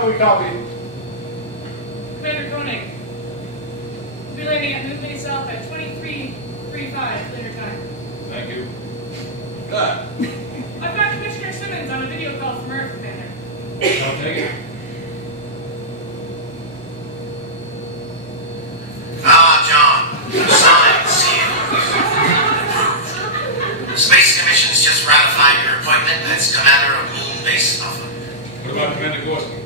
How can we copy? Commander Koenig. We'll be landing at Moon Base Alpha at 23:35 later time. Thank you. Good. I've got Commissioner Simmons on a video call from Earth, Commander. I'll take it. John. Signs here. Space Commission's just ratified your appointment as Commander of Moon Base Alpha. What about Commander Gorski?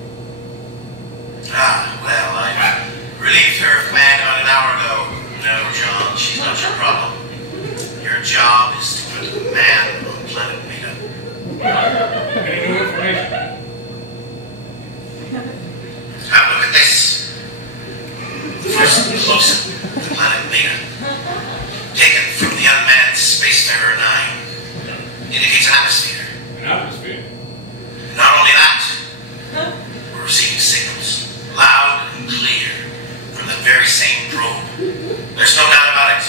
Well, I relieved her of command about an hour ago. No, John, she's not your problem. Your job is to put man on planet Beta. Any new information? Have a look at this. First close-up to planet Beta. Taken from the unmanned Spacefarer 9. Indicates an atmosphere. An atmosphere. Not only that, we're receiving signals, loud and clear, from the very same probe. There's no doubt about it.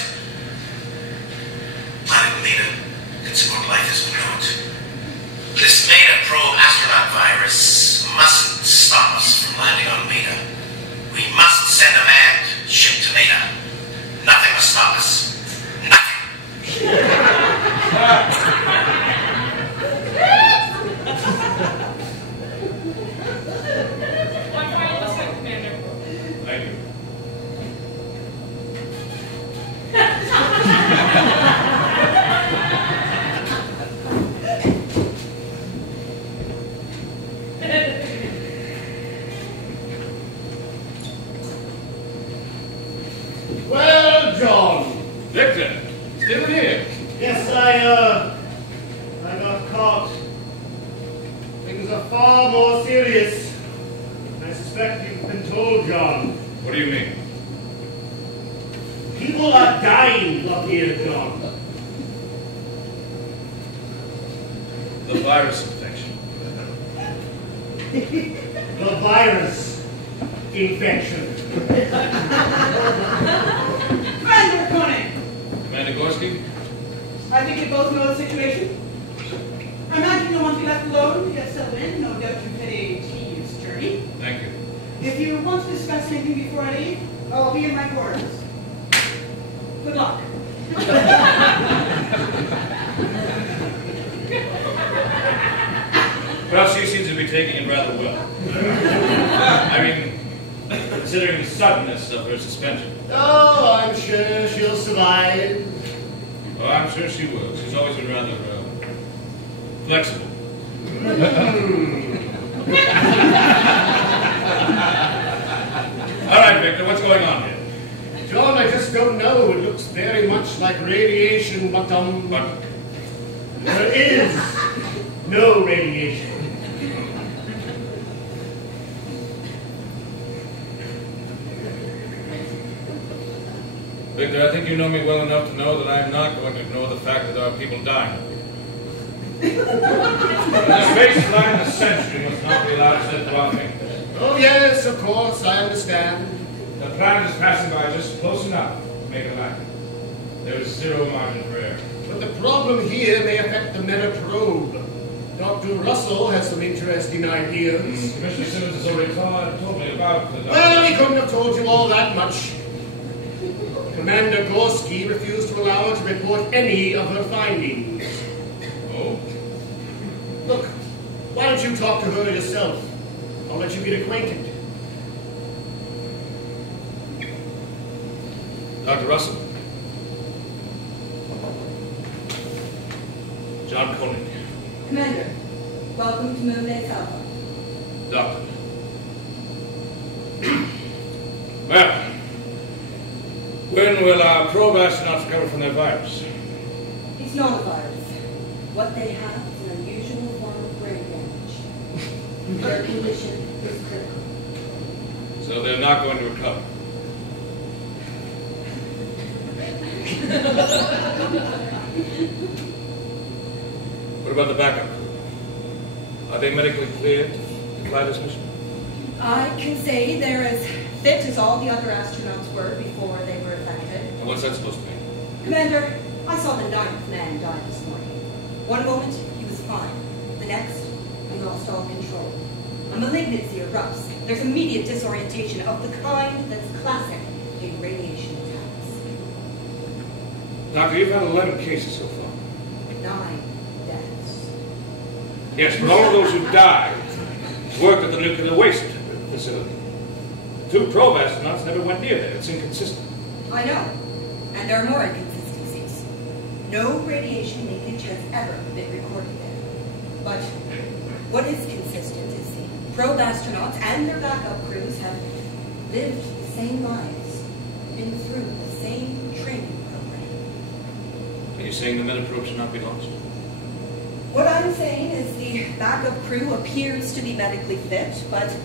Planet Beta can support life as we know it. This Beta probe astronaut virus mustn't stop us from landing on Beta. We must send a manned ship to Beta. Nothing will stop us. Nothing. I'm fine with this, Commander. Thank you. Well, John. Victor, still here. Yes, I got caught. Things are far more serious. I suspect you've been told, John. What do you mean? People are dying up here, John. The virus infection. The virus infection. Commander Koenig, Commander Gorski? I think you both know the situation. I imagine you'll want to be left alone to get settled in. No doubt you've had a tedious journey. Thank you. If you want to discuss anything before I leave, I'll be in my quarters. Good luck. Well, she seems to be taking it rather well. I mean, considering the suddenness of her suspension. Oh, I'm sure she'll survive. Oh, I'm sure she will. She's always been rather flexible. All right, Victor, what's going on here? John, I just don't know. It looks very much like radiation, but there is no radiation. Victor, I think you know me well enough to know that I am not going to ignore the fact that there are people dying. The space line of the century must not be allowed to slip through our fingers. Oh, yes, of course, I understand. The planet is passing by just close enough to make a landing. There is zero margin for error. But the problem here may affect the meta probe. Dr. Russell has some interesting ideas. Commissioner Simmons has already told me about the... Well, he couldn't have told you all that much. Commander Gorski refused to allow her to report any of her findings. Oh? Look, why don't you talk to her yourself? I'll let you get acquainted. Dr. Russell. John Koenig. Commander, welcome to Moon Base Alpha. Doctor. Well, when will our probe astronauts recover from their virus? It's not a virus. What they have is an unusual form of brain damage. Their condition is critical. So they're not going to recover. What about the backup crew? Are they medically cleared to fly this mission? I can say they're as fit as all the other astronauts were before they were affected. And what's that supposed to mean? Commander, I saw the 9th man die this morning. One moment, he was fine. The next, he lost all control. A malignancy erupts. There's immediate disorientation of the kind that's classic in radiation attacks. Doctor, you've had 11 cases so far. 9 deaths. Yes, but all of those who died worked at the nuclear waste facility. 2 probe astronauts never went near there. It's inconsistent. I know. And there are more inconsistencies. No radiation leakage has ever been recorded there. But what is consistent is the probe astronauts and their backup crews have lived the same lives, been through the same training program. Are you saying the metaprobe should not be launched? What I'm saying is the backup crew appears to be medically fit, but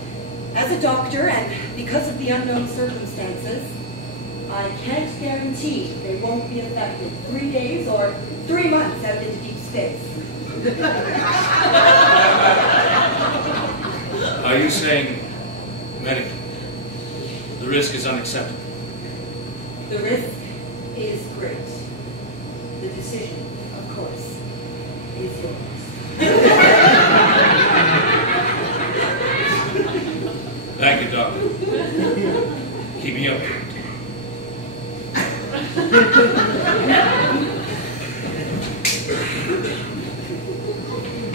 as a doctor and because of the unknown circumstances, I can't guarantee they won't be affected 3 days or 3 months out into deep space. Are you saying medically the risk is unacceptable? The risk is great. The decision, of course, is yours. Thank you, Doctor. Keep me updated.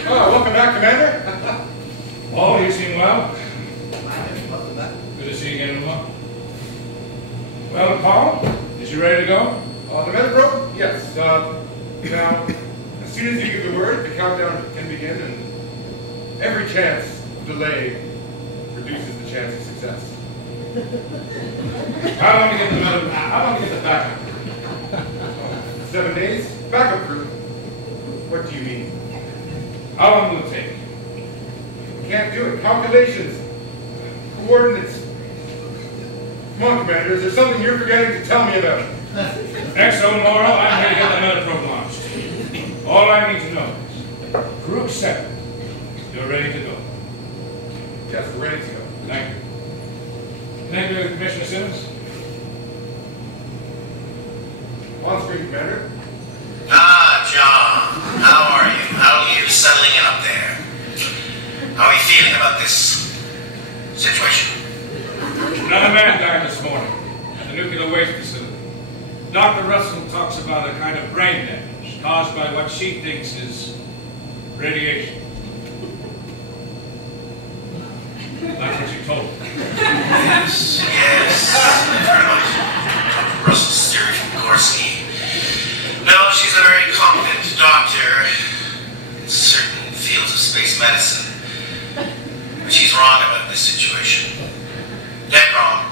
Oh, welcome back, Commander. Paul, you seem well. Good to see you again, Lamar. Well, Paul, is you ready to go? The metaprobe? Yes. Now, as soon as you give the word, the countdown can begin, and every chance of delay reduces the chance of success. How long to get the backup? 7 days? Backup crew? What do you mean? How long will it take? Can't do it. Calculations. Coordinates. Come on, Commander. Is there something you're forgetting to tell me about? ExoMoral, I'm here to get the metaprobe launched. All I need to know is, Group 7, you're ready to go. Yes, we're ready to go. Thank you. Thank you, Commissioner Simmons. On screen, Commander. John. How are you? How are you settling in up there? How are you feeling about this situation? Another man died this morning at the nuclear waste facility. Dr. Russell talks about a kind of brain damage caused by what she thinks is radiation. That's what you told me. Yes. I've heard about Dr. Russell's theory from Gorski. No, she's a very competent doctor in certain fields of space medicine. But she's wrong about this situation. Dead wrong.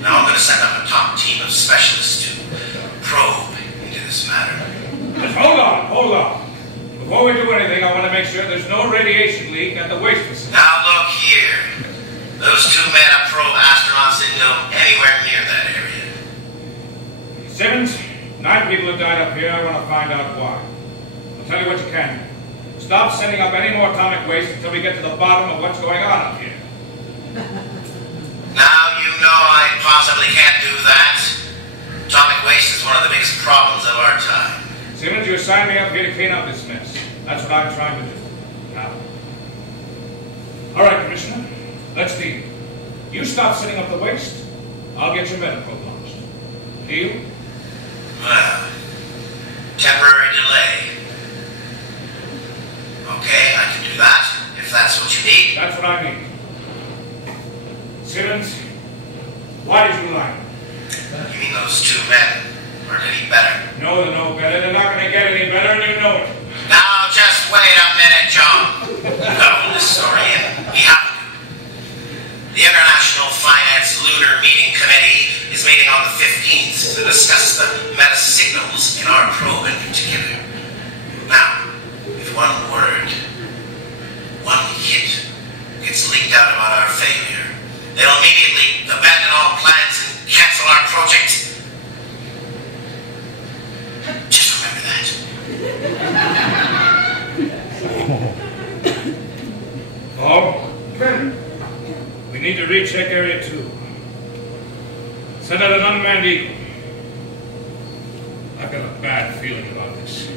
Now I'm going to send up a top team of specialists to probe into this matter. Just hold on. Before we do anything, I want to make sure there's no radiation leak at the waste facility. Now look here. Those 2 metaprobe astronauts didn't go anywhere near that area. Simmons, 9 people have died up here. I want to find out why. I'll tell you what you can do. Stop sending up any more atomic waste until we get to the bottom of what's going on up here. Now you know I possibly can't do that. Atomic waste is one of the biggest problems of our time. Simmons, you assigned me up here to clean up this mess. That's what I'm trying to do. Now. All right, Commissioner. Let's deal. You stop setting up the waste. I'll get your metaprobe launched. Deal? Well, temporary delay. Okay, I can do that, if that's what you need. That's what I need. Simmons, why did you lie? You mean those 2 men aren't any better? No, they're no better. They're not going to get any better, and you know it. Now, just wait a minute, John. Hold this story in. We have to. The International Finance Lunar Meeting Committee is meeting on the 15th to discuss the meta signals in our probe in particular. Now, if one word, one hit gets leaked out about our failure, they'll immediately abandon all plans and cancel our project. Just remember that. Oh, we need to recheck Area 2. Send out an unmanned eagle. I've got a bad feeling about this.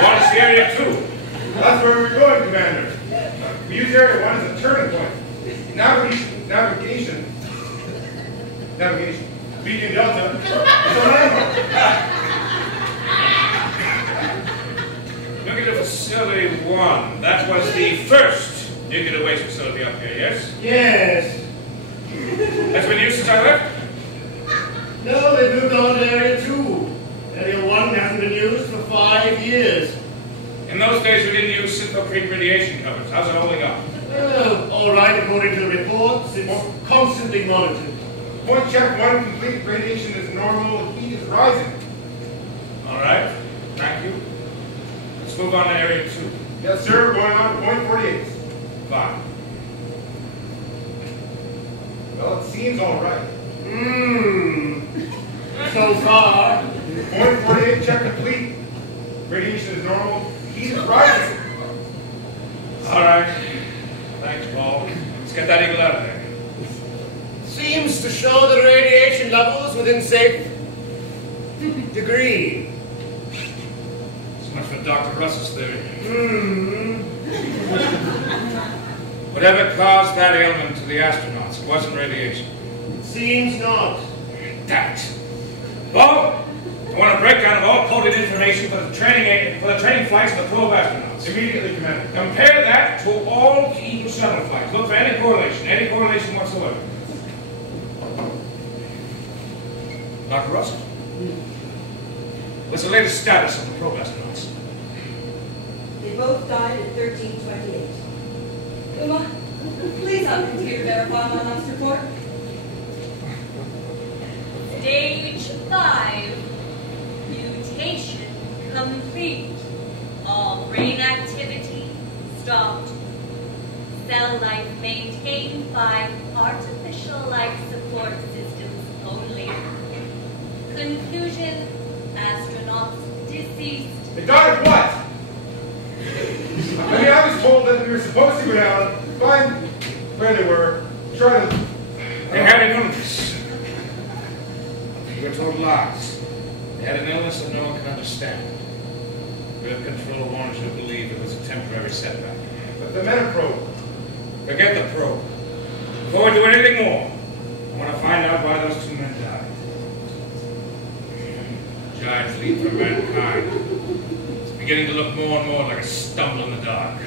What is the area 2? That's where we're going, Commander. We use Area 1 as a turning point. Navigation. Beacon Delta is a landmark. Nuclear Facility 1. That was the first nuclear waste facility up here, yes? Yes. That's been used since I left? No, they moved on to Area 2. Area 1 hasn't been used for 5 years. In those days, we didn't use Synthocrete radiation covers. How's it holding up? All right, according to the reports, it's constantly monitored. Point check 1 complete. Radiation is normal. Heat is rising. All right. Thank you. Let's move on to Area 2. Yes, sir. We're going on to point 48. Fine. Well, it seems all right. So far. Point 48 check complete. Radiation is normal. Heat is rising. All right. Thanks, Paul. Let's get that eagle out of there. Seems to show the radiation levels within safe degree. So much for Dr. Russell's theory. Hmm. Whatever caused that ailment to the astronauts, it wasn't radiation. Seems not. Damn it. Paul, I want a breakdown of all coded information for the training flights of the probe astronauts. Immediately, Commander. Compare that to all Eagle shuttle flights. Look for any correlation whatsoever. Dr. Russell, what's the latest status of the probe astronauts? They both died at 1328. Uma, please have the computer verify my last report. Stage 5. Mutation complete. All brain activity stopped. Cell life maintained by artificial life support systems only. Conclusion, astronauts deceased. They died of what? I mean, I was told that we were supposed to go down, find where they were, try to... They had an illness. We were told lies. They had an illness that no one can understand. Real control wanted you to believe it was a temporary setback. But the metaprobe. Forget the probe. Before we do anything more, I want to find out why those 2 men died. Giant's leap for mankind. It's beginning to look more and more like a stumble in the dark.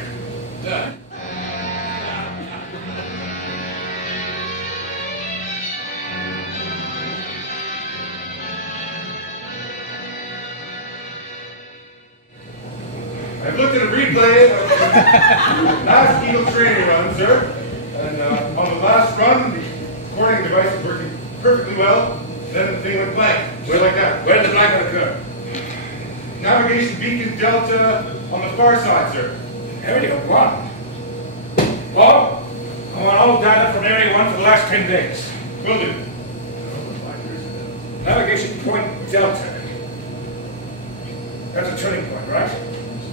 I've looked at a replay of the last Eagle training run, sir. And on the last run, the recording device was working perfectly well. Then the thing went blank. Just like that. Where did the blackout occur? Navigation beacon Delta on the far side, sir. Area 1. Paul, I want all data from Area 1 for the last 10 days. Will do. Navigation point Delta. That's a turning point, right?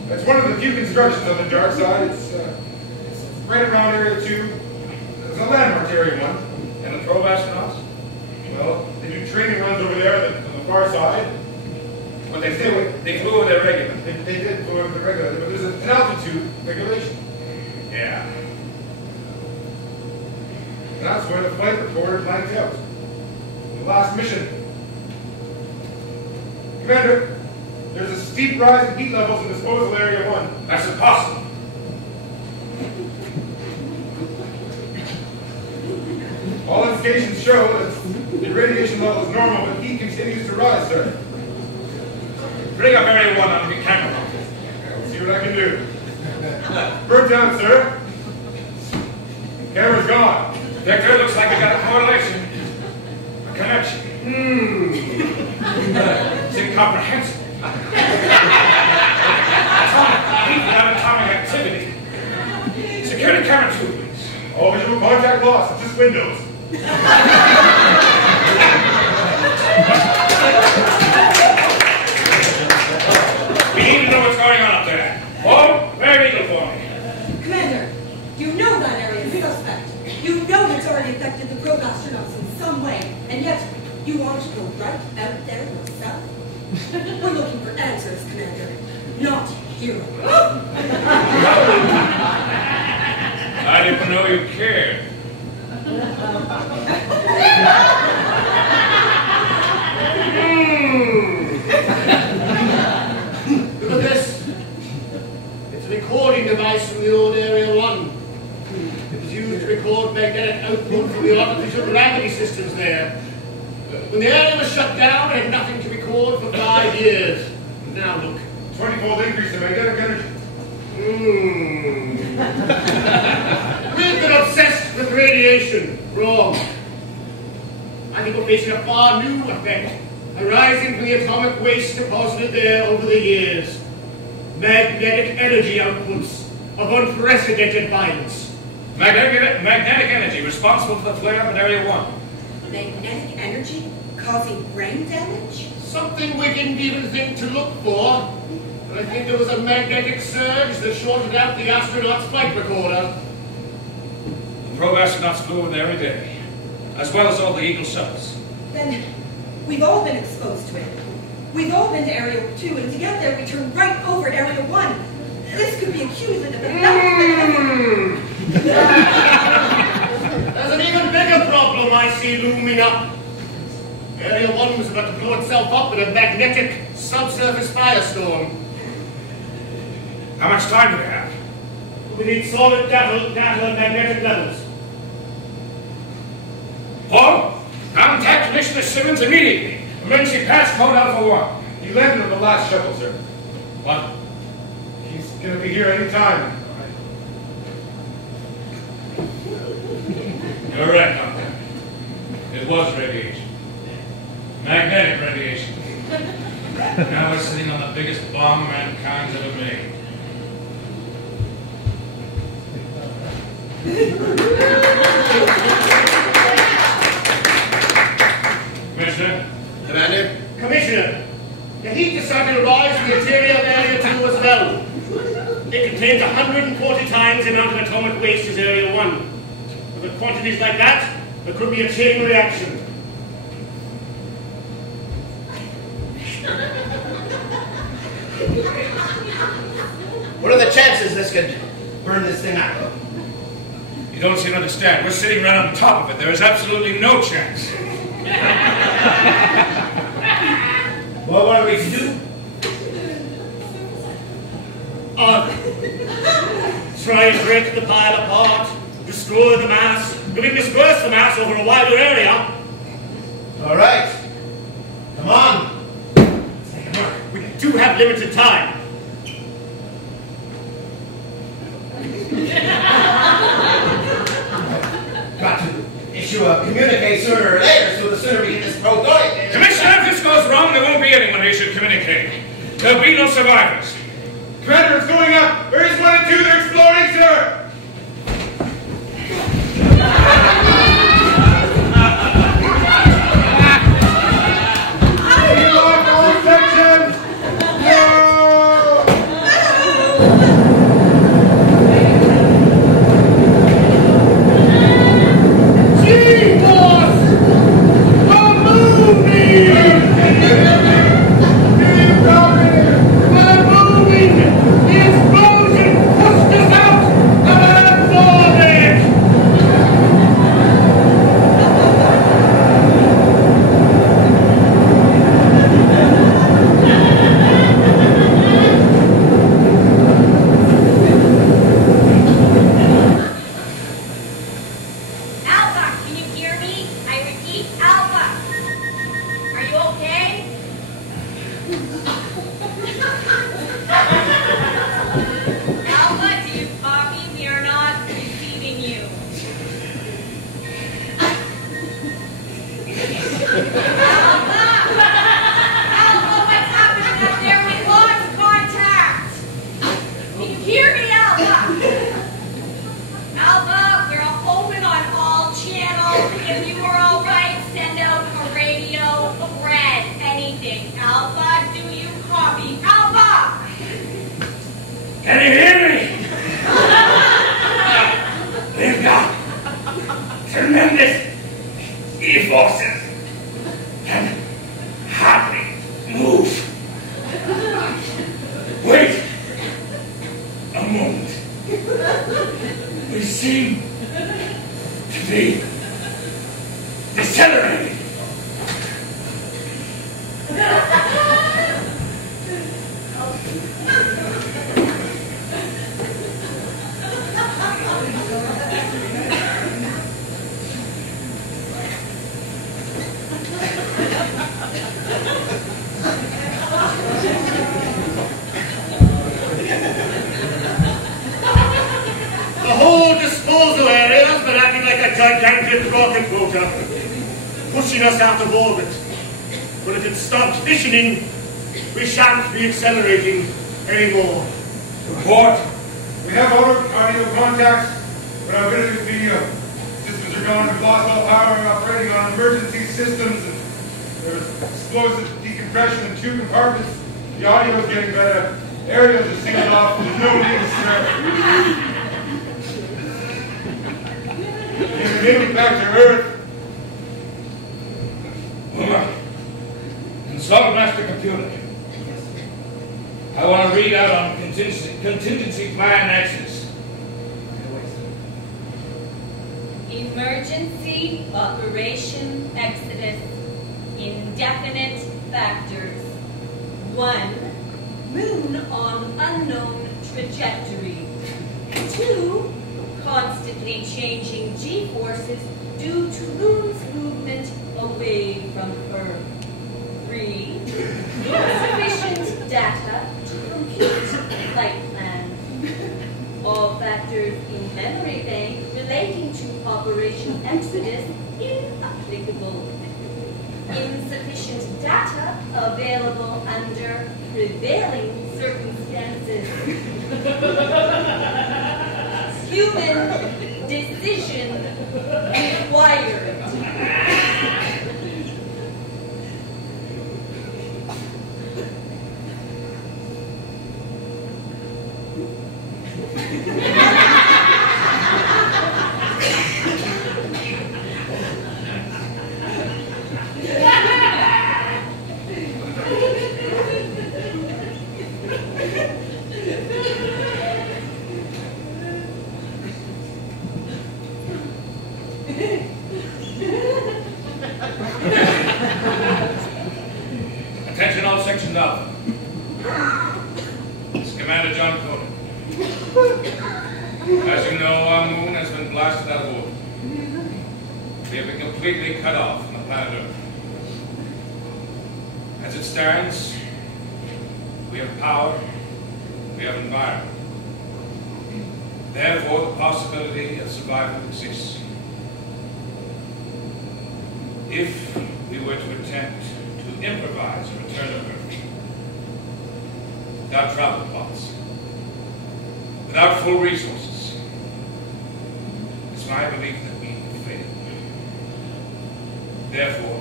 That's one of the few constructions on the dark side. It's right around Area 2. There's a landmark to Area 1. And the probe astronauts? Well, they do training runs over there on the far side. But they flew over there regularly. They did go over the regular, but there's an altitude regulation. Yeah. And that's where the flight recorder blanked out. The last mission. Commander, there's a steep rise in heat levels in disposal area 1. That's impossible. All indications show that the radiation level is normal, but heat continues to rise, sir. Bring up Area 1 on the camera. Let's see what I can do. Burnt down, sir. Camera's gone. Victor, looks like we got a correlation. A connection. It's incomprehensible. Heat without atomic activity. Security camera 2, please. All visual contact lost. It's just Windows. We need to know what's going on up there. Oh, very Eagle for me. Commander, you know that area is suspect. You know it's already affected the probe astronauts in some way, and yet you want to go right out there yourself? We're looking for answers, know you cared. Look at this. It's a recording device from the old Area 1. It was used to record magnetic output from the artificial gravity systems there. When the area was shut down, it had nothing to record for 5 years. Now look. 20-fold increase in magnetic energy. We've been obsessed with radiation. Wrong. I think we're facing a far new effect arising from the atomic waste deposited there over the years. Magnetic energy outputs of unprecedented violence. Magnetic energy responsible for the flare-up at Area 1. Magnetic energy causing brain damage? Something we didn't even think to look for. But I think there was a magnetic surge that shorted out the astronaut's flight recorder. The probe astronauts flew over there every day, as well as all the Eagle shuttles. Then we've all been exposed to it. We've all been to Area 2, and to get there we turn right over at Area 1. This could be a cumulative effect. There's an even bigger problem I see looming up. Area 1 was about to blow itself up in a magnetic subsurface firestorm. How much time do we have? We need solid data and magnetic levels. Paul, contact Commissioner Simmons immediately. Emergency passcode Alpha 1. He landed on the last shuttle, sir. What? He's going to be here any time. You're right, Doctor. It was radiation. Magnetic radiation. Now we're sitting on the biggest bomb mankind's ever made. Commissioner? Commander? Commissioner, the heat is starting to rise in the interior of Area 2 as well. It contains 140 times the amount of atomic waste as Area 1. With quantities like that, there could be a chain reaction. What are the chances this could burn this thing out? You don't seem to understand. We're sitting right on top of it. There is absolutely no chance. Well, what are we to do? Try and break the pile apart, destroy the mass. We can disperse the mass over a wider area. All right. Come on. We do have limited time. Got to issue a communique sooner or later, so the sooner we get this probe going. Commissioner, if this goes wrong, there won't be anyone who should communicate. There'll be no survivors. Commander, it's going up! Areas 1 and 2, they're exploding, sir! Relock all sections! No! G-Force! We're moving! We're moving! The explosion pushed us out of Earth's orbit! Alpha, can you hear me? I repeat, Alpha. Are you okay? Alpha, do you copy? We are not receiving you. Alpha! Alpha, what's happening up there? We lost contact. Can you hear me, Alpha? Alpha, we're open on all channels. If you are all right, send out a radio, red, anything. Alpha, do you copy? Alpha! Can you hear me? We've got tremendous E-forces. Can hardly move. Wait a moment. We seem to be decelerating. The whole disposal area has been acting like a gigantic rocket motor, pushing us out of orbit. But if it stops fissioning, we shan't be accelerating anymore. Report. We have audio contacts, but our ability systems are gone. We've lost all power. We're operating on emergency systems, and there's explosive decompression in 2 compartments. The audio is getting better. Aerials are sealed off. There's no links there. We're getting back to Earth. Install master computer. I want to read out on contingency plan access. Emergency Operation Exodus. Indefinite factors. 1. Moon on unknown trajectory. 2. Constantly changing G-forces due to Moon's movement away from Earth. 3. Insufficient data to compute flight plan. All factors in memory bank relating to Operation Exodus inapplicable. Insufficient data available under prevailing circumstances. Human decision required. Attention all sections Alpha. This is Commander John Conan. As you know, our moon has been blasted out of orbit. We have been completely cut off from the planet Earth. As it stands, we have power, we have environment. Therefore, the possibility of survival exists. If we were to attempt to improvise a return to Earth, without travel pods, without full resources, it's my belief that we would fail. Therefore,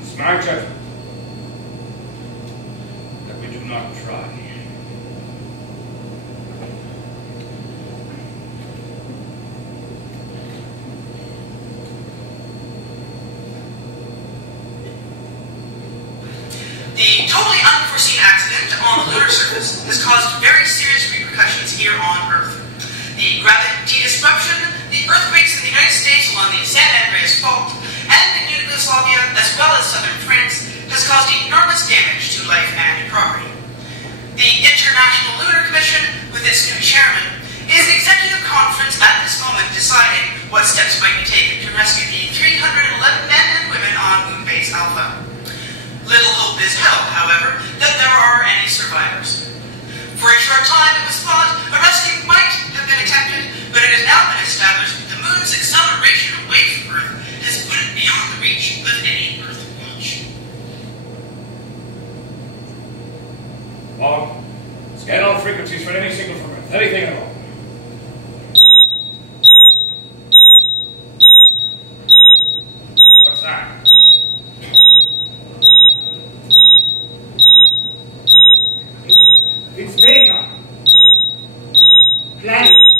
it's my judgment that we do not try. The totally unforeseen accident on the lunar surface has caused very serious repercussions here on Earth. The gravity disruption, the earthquakes in the United States along the San Andreas Fault, and in Yugoslavia, as well as southern France, has caused enormous damage to life and property. The International Lunar Commission, with its new chairman, is in executive conference at this moment deciding what steps might be taken to rescue the 311 men and women on Moon Base Alpha. Little hope is held, however, that there are any survivors. For a short time, it was thought a rescue might have been attempted, but it has now been established that the Moon's acceleration away from Earth has put it beyond the reach of any Earth watch. Log, scan all frequencies for any signal from Earth, anything at all. What's that? It's Vega. Planet.